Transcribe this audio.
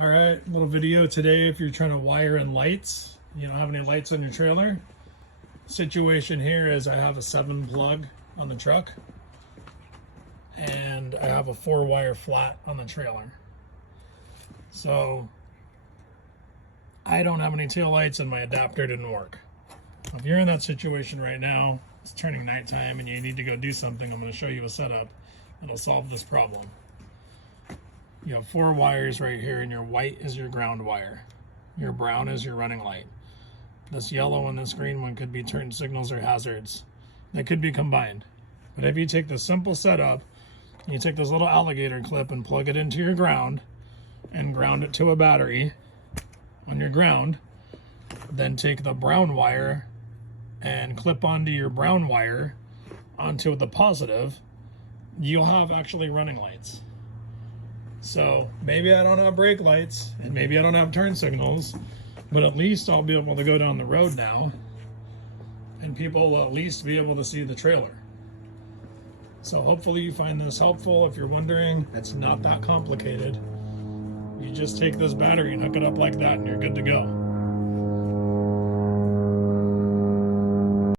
All right, little video today. If you're trying to wire in lights, you don't have any lights on your trailer. Situation here is I have a 7 plug on the truck and I have a 4-wire flat on the trailer. So I don't have any tail lights and my adapter didn't work. If you're in that situation right now, it's turning nighttime and you need to go do something, I'm going to show you a setup that'll solve this problem. You have 4 wires right here, and your white is your ground wire. Your brown is your running light. This yellow and this green one could be turn signals or hazards. They could be combined. But if you take the simple setup, you take this little alligator clip and plug it into your ground and ground it to a battery on your ground, then take the brown wire and clip onto your brown wire onto the positive, you'll have actually running lights. So maybe I don't have brake lights and maybe I don't have turn signals, but at least I'll be able to go down the road now and people will at least be able to see the trailer. So hopefully you find this helpful. If you're wondering, it's not that complicated. You just take this battery and hook it up like that and you're good to go.